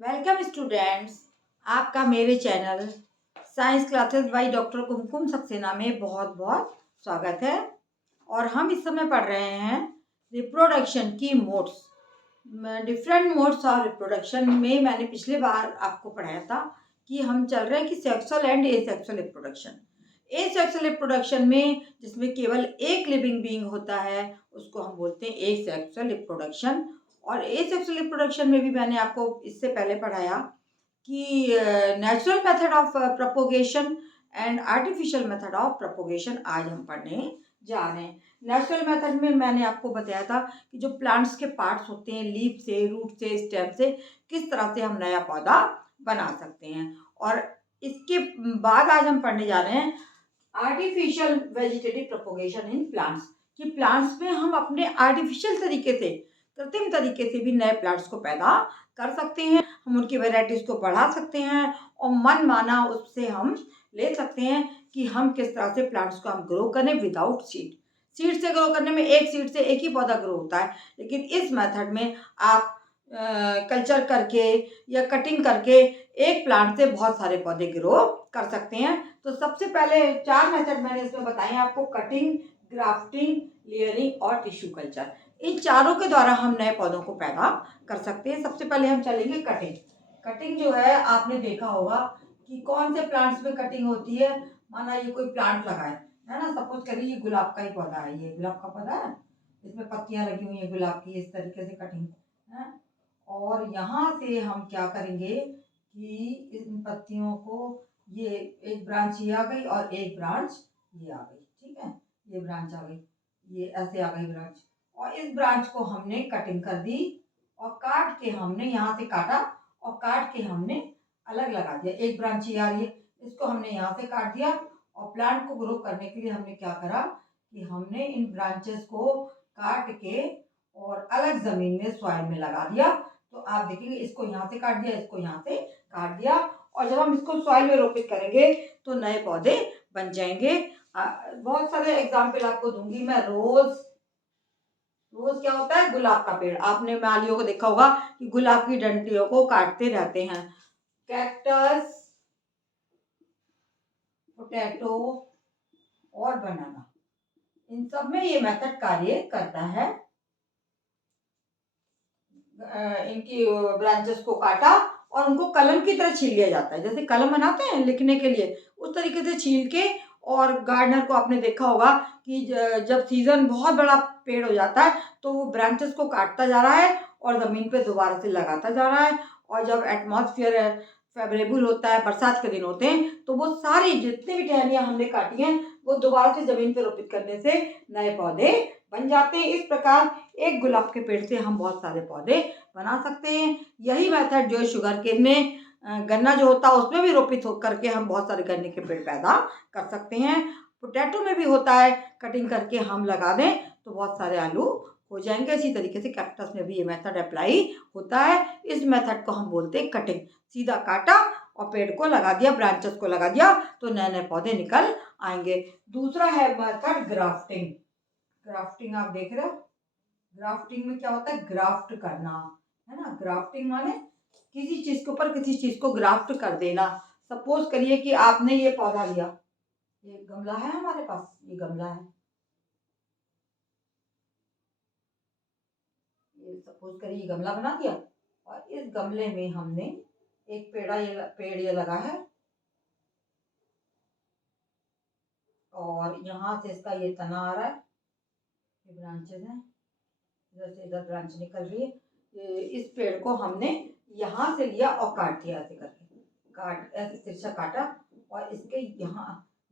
Welcome students. आपका मेरे channel science classes by doctor Kumkum Saxena में बहुत बहुत स्वागत है। और हम इस समय पढ़ रहे हैं रिप्रोडक्शन की modes. Different modes of reproduction में मैंने पिछले बार आपको पढ़ाया था कि हम चल रहे हैं कि sexual and asexual reproduction. Asexual reproduction में जिसमें केवल एक लिविंग बीइंग होता है उसको हम बोलते हैं एसेक्सुअल रिप्रोडक्शन। और एसेक्सुअल रिप्रोडक्शन में भी मैंने आपको इससे पहले पढ़ाया कि natural method of propagation and artificial method of propagation आज हम पढ़ने जा रहे हैं। नेचुरल मेथड में मैंने आपको बताया था कि जो प्लांट्स के पार्ट्स होते हैं, लीफ से, रूट से, स्टेम से, किस तरह से हम नया पौधा बना सकते हैं। और इसके बाद आज हम पढ़ने जा रहे हैं artificial vegetative propagation in plants, कि प्लांट्स में हम अपने आर्टिफिशियल तरीके से, कृत्रिम तरीके से भी नए प्लांट्स को पैदा कर सकते हैं। हम उनकी वैरायटीज को बढ़ा सकते हैं और मन माना उससे हम ले सकते हैं कि हम किस तरह से प्लांट्स को हम ग्रो करें विदाउट सीड। सीड से ग्रो करने में एक सीड से एक ही पौधा ग्रो होता है, लेकिन इस मेथड में आप कल्चर करके या कटिंग करके एक प्लांट से बहुत सारे पौधे ग्रो कर सकते हैं। तो सबसे पहले 4 मेथड मैंने इसमें बताए आपको: कटिंग, ग्राफ्टिंग, लेयरिंग और टिश्यू कल्चर। इन चारों के द्वारा हम नए पौधों को पैदा कर सकते हैं। सबसे पहले हम चलेंगे कटिंग। कटिंग जो है आपने देखा होगा कि कौन से प्लांट्स में कटिंग होती है। माना ये कोई प्लांट लगा है ना, सपोज करिए ये गुलाब का ही पौधा है, ये गुलाब का पौधा है, इसमें पत्तियां लगी हुई है गुलाब की, इस तरीके से कटिंग है। और यहाँ से हम क्या करेंगे कि इन पत्तियों को, ये एक ब्रांच ये आ गई और एक ब्रांच ये आ गई, ठीक है, ये ब्रांच आ गई, ये ऐसे आ गई ब्रांच, और इस ब्रांच को हमने कटिंग कर दी और काट के हमने यहाँ से काटा और काट के हमने अलग लगा दिया। एक ब्रांच ये आ रही है, इसको हमने यहाँ से काट दिया और प्लांट को ग्रो करने के लिए हमने क्या करा कि हमने इन ब्रांचेस को काट के और अलग जमीन में, सॉइल में लगा दिया। तो आप देखेंगे इसको यहाँ से काट दिया, इसको यहाँ से काट दिया, और जब हम इसको सॉइल में रोपित करेंगे तो नए पौधे बन जाएंगे। बहुत सारे एग्जाम्पल आपको दूंगी मैं। रोज क्या होता है? गुलाब का पेड़। आपने मालियों को देखा होगा कि गुलाब की डंडियों को काटते रहते हैं। कैक्टस, पोटैटो और बनाना, इन सब में ये मेथड कार्य करता है। इनकी ब्रांचेस को काटा और उनको कलम की तरह छील लिया जाता है, जैसे कलम बनाते हैं लिखने के लिए, उस तरीके से छील के। और गार्डनर को आपने देखा होगा कि जब सीजन बहुत बड़ा पेड़ हो जाता है तो वो ब्रांचेस को काटता जा रहा है और जमीन पे दोबारा से लगाता जा रहा है। और जब एटमॉस्फेयर फेवरेबल होता है, बरसात के दिन होते हैं, तो वो सारी जितनी भी टहनियाँ हमने काटी हैं वो दोबारा से जमीन पे रोपित करने से नए पौधे बन जाते हैं। इस प्रकार एक गुलाब के पेड़ से हम बहुत सारे पौधे बना सकते हैं। यही मेथड जो है शुगर केन में, गन्ना जो होता है उसमें भी रोपित हो करके हम बहुत सारे गन्ने के पेड़ पैदा कर सकते हैं। पोटैटो में भी होता है, कटिंग करके हम लगा दें तो बहुत सारे आलू हो जाएंगे। इसी तरीके से कैक्टस में भी ये मेथड अप्लाई होता है। इस मेथड को हम बोलते हैं कटिंग। सीधा काटा और पेड़ को लगा दिया, ब्रांचेस को लगा दिया, तो नए नए पौधे निकल आएंगे। दूसरा है मेथड ग्राफ्टिंग। ग्राफ्टिंग आप देख रहे हो, ग्राफ्टिंग में क्या होता है? ग्राफ्ट करना, है ना। ग्राफ्टिंग माने किसी चीज के ऊपर किसी चीज को ग्राफ्ट कर देना। सपोज करिए कि आपने ये पौधा लिया, ये गमला है हमारे पास, ये गमला है, ये सपोज करिए गमला बना दिया और इस गमले में हमने एक पेड़ ये लगा है और यहाँ से इसका ये तना आ रहा है, ये ब्रांचेस हैं, इधर से इधर ब्रांच निकल रही है। इस पेड़ को हमने यहाँ से लिया और काट दिया, ऐसे करके काट, ऐसे तिरछा काटा और इसके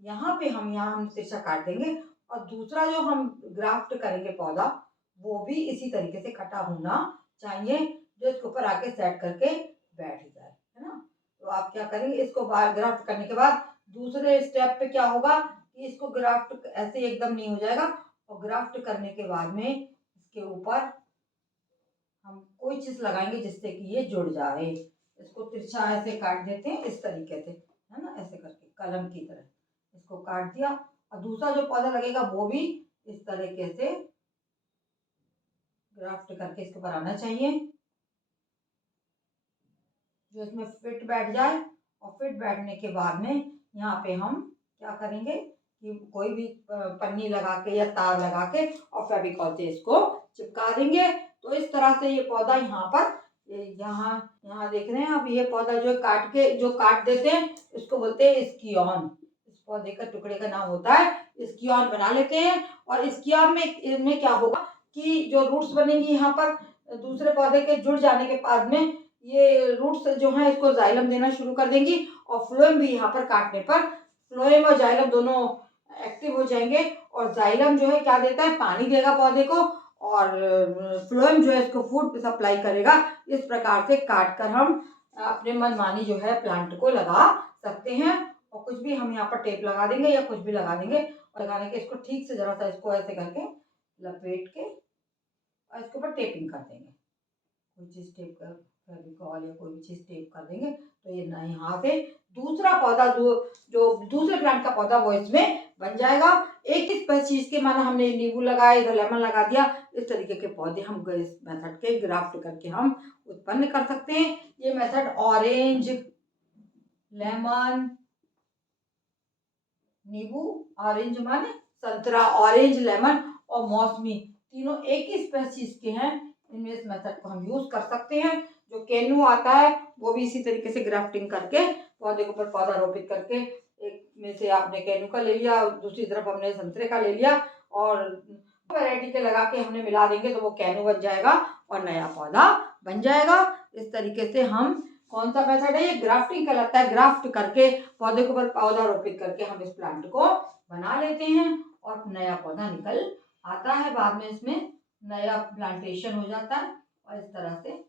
यहाँ पे हम तिरछा काट देंगे। और दूसरा जो हम ग्राफ्ट करेंगे पौधा, वो भी इसी तरीके से कटा होना चाहिए, जो इसके ऊपर आके सेट करके बैठ जाए, है ना। तो आप क्या करेंगे, इसको बाहर ग्राफ्ट करने के बाद दूसरे स्टेप पे क्या होगा कि इसको ग्राफ्ट ऐसे एकदम नहीं हो जाएगा, और ग्राफ्ट करने के बाद में इसके ऊपर हम कोई चीज लगाएंगे जिससे कि ये जुड़ जाए। इसको तिरछा ऐसे काट देते हैं इस तरीके से, है ना, ऐसे करके कलम की तरह इसको काट दिया। और दूसरा जो पौधा लगेगा वो भी इस तरीके से ग्राफ्ट करके इसके ऊपर आना चाहिए। जो इसमें फिट बैठ जाए। और फिट बैठने के बाद में यहाँ पे हम क्या करेंगे कि कोई भी पन्नी लगा के या तार लगा के और फेविकॉल से इसको चिपका देंगे। तो इस तरह से ये पौधा यहाँ पर यहाँ यहाँ देख रहे हैं आप, ये पौधा जो काट देते हैं इसको बोलते हैं स्कियोन। इस पौधे का टुकड़े का नाम होता है स्कियोन। बना लेते हैं और स्कियोन में क्या होगा कि जो रूट्स बनेंगी यहाँ पर दूसरे पौधे के जुड़ जाने के बाद में ये रूट्स जो है इसको जाइलम देना शुरू कर देंगी। और फ्लोएम भी यहाँ पर काटने पर फ्लोएम और जाइलम दोनों एक्टिव हो जाएंगे। और जाइलम जो है क्या देता है, पानी देगा पौधे को, और फ्लोएम जो है इसको फूड सप्लाई करेगा। इस प्रकार से काट कर हम अपने मनमानी जो है प्लांट को लगा सकते हैं। और कुछ भी हम यहाँ पर टेप लगा देंगे या कुछ भी लगा देंगे और लगाने के इसको ठीक से जरा सा इसको ऐसे करके लपेट के और इसके ऊपर टेपिंग कर देंगे। कोई चीज़ टेप कर फेविकॉल या कोई भी चीज़ टेप कर देंगे तो ये ना यहाँ से दूसरा पौधा जो दूसरे प्लांट का पौधा वो इसमें बन जाएगा। एक इस चीज़ के माना हमने नींबू लगाया, इधर लेमन लगा दिया, इस तरीके के पौधे हम इस मेथड के ग्राफ्ट करके हम उत्पन्न कर सकते हैं। ये मेथड ऑरेंज, लेमन, नींबू, ऑरेंज माने संतरा, ऑरेंज, लेमन और मौसमी तीनों एक ही स्पीशीज के हैं। इनमें इस मेथड को हम यूज कर सकते हैं। जो केनू आता है वो भी इसी तरीके से ग्राफ्टिंग करके पौधे के ऊपर पौधा रोपित करके, एक में से आपने केनू का ले लिया, दूसरी तरफ हमने संतरे का ले लिया और वैरायटी के लगा के हमने मिला देंगे तो वो केनू बन जाएगा और नया पौधा बन जाएगा। इस तरीके से हम कौन सा मेथड है, ये ग्राफ्टिंग कहलाता है। ग्राफ्ट करके पौधे के ऊपर पौधा रोपित करके हम इस प्लांट को बना लेते हैं और नया पौधा निकल आता है। बाद में इसमें नया प्लांटेशन हो जाता है और इस तरह से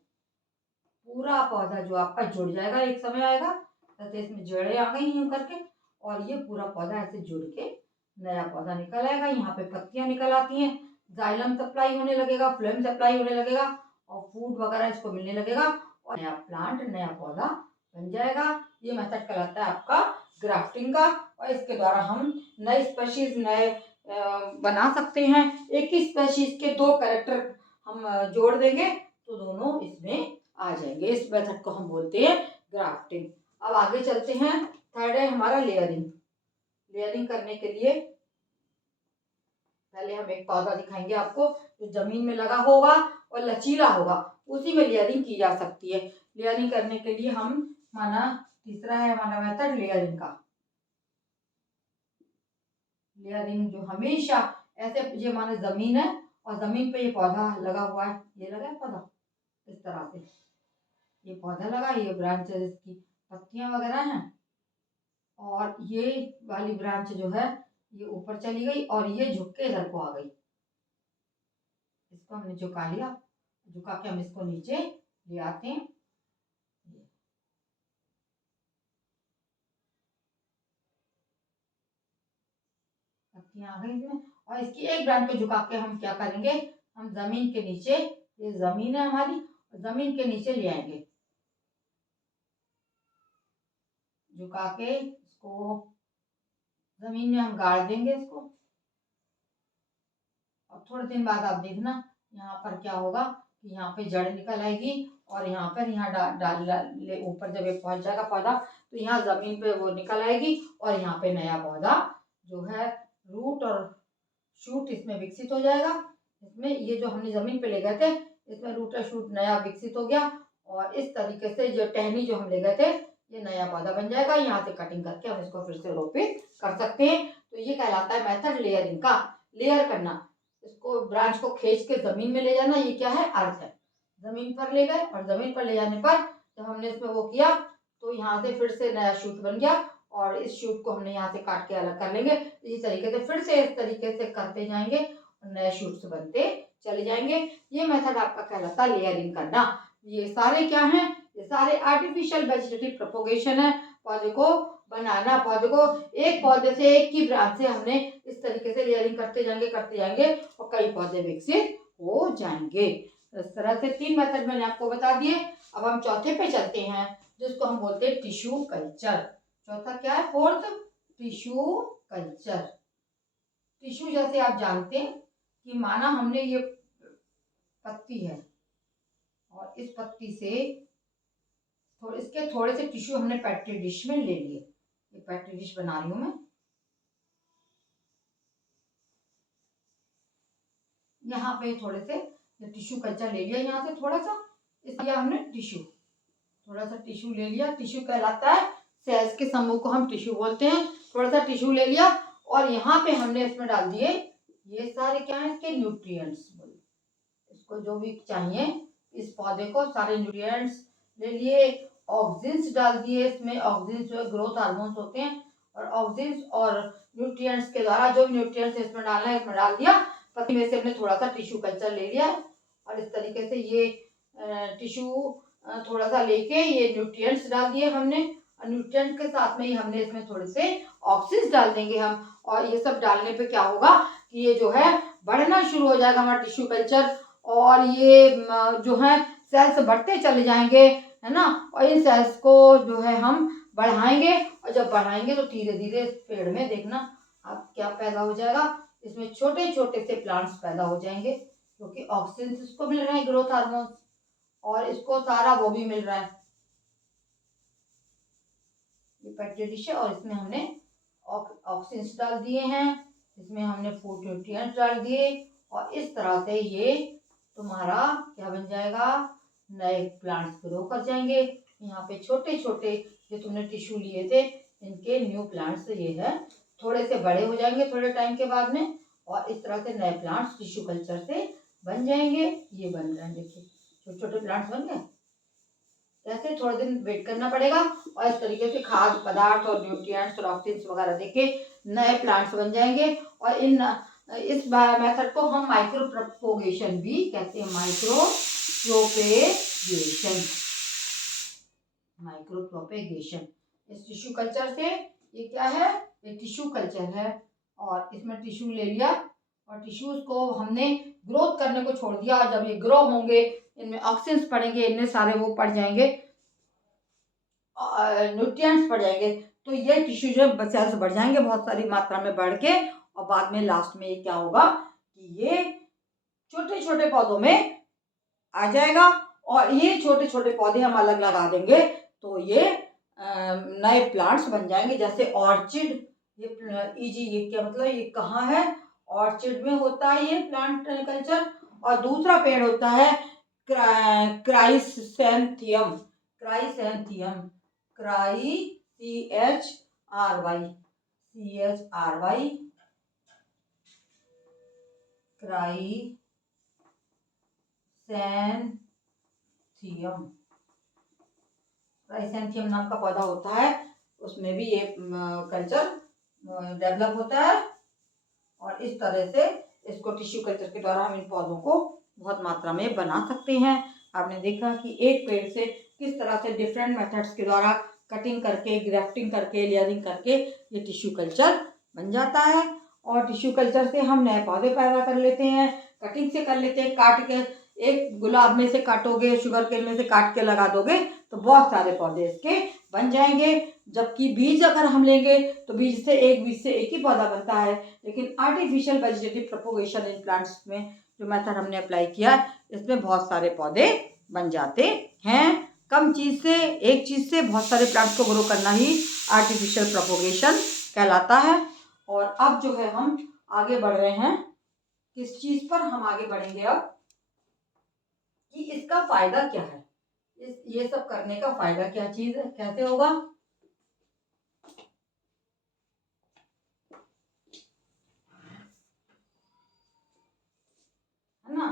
पूरा पौधा जो आपका जुड़ जाएगा। एक समय आएगा जैसे इसमें जड़ें आ गई यूं करके और ये पूरा पौधा ऐसे जुड़ के नया पौधा निकल आएगा। यहाँ पे पत्तियां निकल आती हैं, जाइलम सप्लाई होने लगेगा, फ्लोएम सप्लाई होने लगेगा और फूड वगैरह इसको मिलने लगेगा और नया प्लांट, नया पौधा बन जाएगा। ये मेथड कहलाता है आपका ग्राफ्टिंग का और इसके द्वारा हम नए स्पीशीज नए बना सकते हैं। एक ही स्पीशीज के दो कैरेक्टर हम जोड़ देंगे तो दोनों इसमें आ जाएंगे। इस मेथड को हम बोलते हैं ग्राफ्टिंग। अब आगे चलते हैं। थर्ड है हमारा लेयरिंग। लेयरिंग करने के लिए पहले हम एक पौधा दिखाएंगे आपको जो जमीन में लगा होगा और लचीला होगा, उसी में लेयरिंग की जा सकती है। लेयरिंग करने के लिए हम माना तीसरा है हमारा मेथड लेयरिंग का। लेयरिंग जो हमेशा ऐसे, ये माना जमीन है और जमीन पे ये पौधा लगा हुआ है, ये लगा है पौधा इस तरह से, ये पौधा लगा, ये ब्रांचेस इसकी पत्तियां वगैरह हैं और ये वाली ब्रांच जो है ये ऊपर चली गई और ये झुक के इधर को आ गई। इसको हमने झुका लिया, झुका के हम इसको नीचे ले आते हैं। पत्तियां आ गई इसमें और इसकी एक ब्रांच को झुका के हम क्या करेंगे, हम जमीन के नीचे, ये जमीन है हमारी, जमीन के नीचे ले आएंगे झुका के इसको जमीन में हम गाड़ देंगे इसको। और थोड़े दिन बाद आप देखना यहाँ पर क्या होगा कि यहाँ पे जड़ निकल आएगी और यहाँ पर डाल ऊपर जब ये पहुंच जाएगा पौधा तो यहाँ जमीन पे वो निकल आएगी और यहाँ पे नया पौधा जो है रूट और शूट इसमें विकसित हो जाएगा। इसमें ये जो हमने जमीन पे ले गए थे इसमें रूट और शूट नया विकसित हो गया और इस तरीके से जो टहनी जो हम ले गए थे ये नया पौधा बन जाएगा। यहाँ से कटिंग करके हम इसको फिर से रोपित कर सकते हैं। तो ये कहलाता है मेथड लेयरिंग का। लेयर करना, इसको ब्रांच को खींच के जमीन में ले जाना, ये क्या है, अर्थ है। जमीन पर ले गए और जमीन पर ले जाने पर जब हमने इसमें वो किया तो यहाँ से फिर से नया शूट बन गया और इस शूट को हमने यहाँ से काट के अलग कर लेंगे। इसी तरीके से फिर से इस तरीके से करते जाएंगे और नए शूट्स बनते चले जाएंगे। ये मेथड आपका कहलाता है लेयरिंग करना। ये सारे क्या हैं, ये सारे आर्टिफिशियल वेजिटेटिव प्रोपोगेशन है। पौधे को बनाना, पौधे को एक पौधे से एक की ब्रांच से हमने इस तरीके से लेयरिंग करते जाएंगे और कई पौधे विकसित हो जाएंगे। इस तरह से 3 मेथड मैंने आपको बता दिए। अब हम चौथे पे चलते हैं जिसको हम बोलते हैं टिश्यू कल्चर। चौथा क्या है, फोर्थ, टिश्यू कल्चर। टिश्यू जैसे आप जानते हैं कि माना हमने ये पत्ती है और इस पत्ती से इसके थोड़े से टिश्यू हमने पेट्री डिश में ले लिए। ये पेट्री डिश बना रही हूँ मैं। यहाँ पे थोड़े से टिश्यू कल्चर ले लिया, यहाँ से थोड़ा सा इसलिए हमने टिश्यू, थोड़ा सा टिश्यू ले लिया। टिश्यू कहलाता है, सेल्स के समूह को हम टिश्यू बोलते हैं। थोड़ा सा टिश्यू ले लिया और यहाँ पे हमने इसमें डाल दिए ये सारे क्या है इसके न्यूट्रिएंट्स। इसको जो भी चाहिए इस पौधे को सारे न्यूट्रिएंट्स ले लिए। ऑक्सिन्स डाल दिए इसमें। ऑक्सिन्स जो है ग्रोथ हार्मोन्स होते हैं, और ऑक्सिन्स और न्यूट्रिएंट्स के द्वारा जो न्यूट्रिएंट्स इसमें डालना है इसमें डाल दिया। पत्ती में से हमने थोड़ा सा टिश्यू कल्चर ले लिया और इस तरीके से ये टिश्यू थोड़ा सा लेके ये न्यूट्रिएंट्स डाल दिए हमने। और न्यूट्रिएंट के साथ में ही हमने इसमें थोड़े से ऑक्सिन्स डाल देंगे हम। और ये सब डालने पे क्या होगा कि ये जो है बढ़ना शुरू हो जाएगा हमारा टिश्यू कल्चर, और ये जो है सेल्स बढ़ते चले जाएंगे, है ना। और इन सेल्स को जो है हम बढ़ाएंगे, और जब बढ़ाएंगे तो धीरे धीरे इस पेड़ में देखना आप क्या पैदा हो जाएगा, इसमें छोटे छोटे से प्लांट्स पैदा हो जाएंगे, क्योंकि ऑक्सीजन इसको मिल रहे हैं ग्रोथ हार्मोन्स, और इसको सारा वो भी मिल रहा है। ये पेट्री डिश है और इसमें हमने ऑक्सीजन डाल दिए हैं, इसमें हमने फूड न्यूट्रिएंट्स डाल दिए, और इस तरह से ये तुम्हारा क्या बन जाएगा, नए प्लांट्स ग्रो कर जाएंगे। यहाँ पे छोटे छोटे जो तुमने टिश्यू लिए थे इनके न्यू प्लांट्स ये है, थोड़े से बड़े हो जाएंगे थोड़े टाइम के बाद में, और इस तरह से नए प्लांट्स टिश्यू कल्चर से बन जाएंगे। ये बन रहे हैं, देखिए छोटे छोटे प्लांट्स बन गए। ऐसे थोड़े दिन वेट करना पड़ेगा, और इस तरीके से खाद्य पदार्थ और न्यूट्रिएंट्स और ऑक्सीजन वगैरह देके नए प्लांट्स बन जाएंगे। और इस मेथड को हम माइक्रो प्रोपोगेशन भी कहते हैं, माइक्रो प्रोपेगेशन। माइक्रो प्रोपेगेशन इस टिश्यू कल्चर से, ये क्या है, ये टिश्यू कल्चर है, और इसमें टिश्यू ले लिया और टिश्यूज को हमने ग्रोथ करने को छोड़ दिया। और जब ये ग्रो होंगे इनमें ऑक्सीजन पड़ेंगे, इनमें सारे वो पड़ जाएंगे, न्यूट्रिएंट्स पड़ जाएंगे, तो ये टिश्यू जो सेल्स बढ़ जाएंगे बहुत सारी मात्रा में बढ़ के, और बाद में लास्ट में ये क्या होगा कि ये छोटे छोटे पौधों में आ जाएगा। और ये छोटे छोटे पौधे हम अलग लगा देंगे तो ये नए प्लांट्स बन जाएंगे, जैसे ऑर्चिड। ये क्या मतलब, ये कहाँ है, ऑर्चिड में होता है ये प्लांट कल्चर। और दूसरा पेड़ होता है क्राइसैंथियम। क्राइसैंथियम, क्राइसैंथियम नाम का पौधा होता है, उसमें भी ये कल्चर डेवलप होता है। और इस तरह से इसको टिश्यू कल्चर के द्वारा हम इन पौधों को बहुत मात्रा में बना सकते हैं। आपने देखा कि एक पेड़ से किस तरह से डिफरेंट मेथड्स के द्वारा कटिंग करके, ग्राफ्टिंग करके, लेयरिंग करके ये टिश्यू कल्चर बन जाता है। और टिश्यू कल्चर से हम नए पौधे पैदा कर लेते हैं, कटिंग से कर लेते हैं, काट के एक गुलाब में से काटोगे, शुगर केन में से काट के लगा दोगे तो बहुत सारे पौधे इसके बन जाएंगे। जबकि बीज अगर हम लेंगे तो बीज से एक ही पौधा बनता है, लेकिन artificial vegetative propagation in plants में जो मेथड हमने अप्लाई किया इसमें बहुत सारे पौधे बन जाते हैं। कम चीज़ से, एक चीज़ से बहुत सारे प्लांट्स को ग्रो करना ही आर्टिफिशियल प्रोपोगेशन कहलाता है। और अब जो है हम आगे बढ़ रहे हैं, किस चीज़ पर हम आगे बढ़ेंगे अब, कि इसका फायदा क्या है, ये सब करने का फायदा क्या चीज है, कैसे होगा। है ना,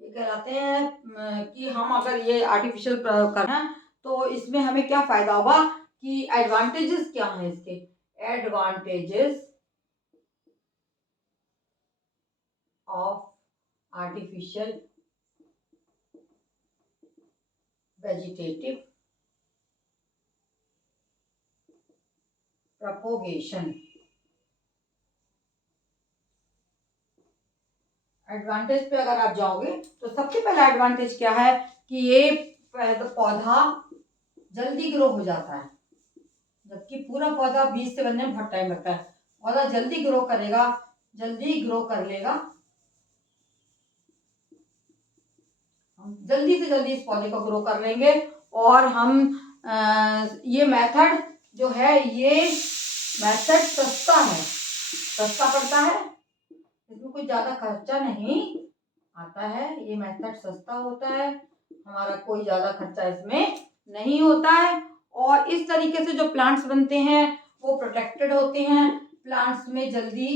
ये कहलाते हैं कि हम अगर ये आर्टिफिशियल प्रयोग करना है तो इसमें हमें क्या फायदा होगा, कि एडवांटेजेस क्या हैं इसके, advantages of artificial vegetative propagation. Advantage पे अगर आप जाओगे तो सबसे पहला एडवांटेज क्या है कि ये पौधा जल्दी ग्रो हो जाता है, जबकि पूरा पौधा बीज से बनने में बहुत टाइम लगता है। पौधा जल्दी ग्रो करेगा, जल्दी ग्रो कर लेगा, हम जल्दी से जल्दी इस पौधे को ग्रो कर लेंगे, और हम ये मेथड जो है, ये मेथड सस्ता है, सस्ता पड़ता है, इसमें कोई ज़्यादा खर्चा नहीं आता है। ये मेथड सस्ता होता है, हमारा कोई ज़्यादा खर्चा इसमें नहीं होता है। और इस तरीके से जो प्लांट्स बनते हैं वो प्रोटेक्टेड होते हैं। प्लांट्स में जल्दी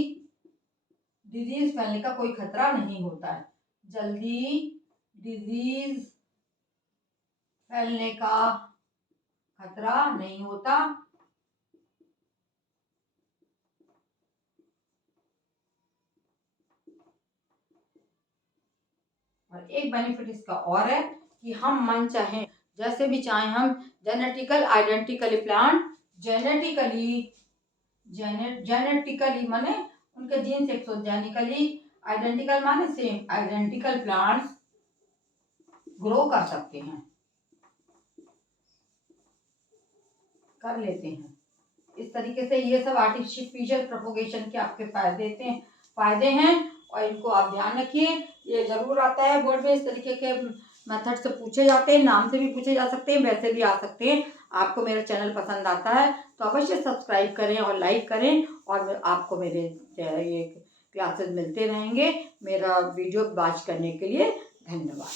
डिजीज फैलने का कोई खतरा नहीं होता है, जल्दी डिजीज फैलने का खतरा नहीं होता। और एक बेनिफिट इसका और है कि हम मन चाहे जैसे भी चाहे हम जेनेटिकल आइडेंटिकली प्लांट जेनेटिकली माने उनके जीन से जेनेटिकली आइडेंटिकल माने सेम, आइडेंटिकल प्लांट्स ग्रो कर सकते हैं, कर लेते हैं। इस तरीके से ये सब आर्टिफिशियल प्रोपोगेशन के आपके फायदे हैं और इनको आप ध्यान रखिए। ये जरूर आता है बोर्ड में, इस तरीके के मेथड से पूछे जाते हैं, नाम से भी पूछे जा सकते हैं, वैसे भी आ सकते हैं। आपको मेरा चैनल पसंद आता है तो अवश्य सब्सक्राइब करें और लाइक करें, और आपको मेरे ये क्लासेस मिलते रहेंगे। मेरा वीडियो वॉच करने के लिए धन्यवाद।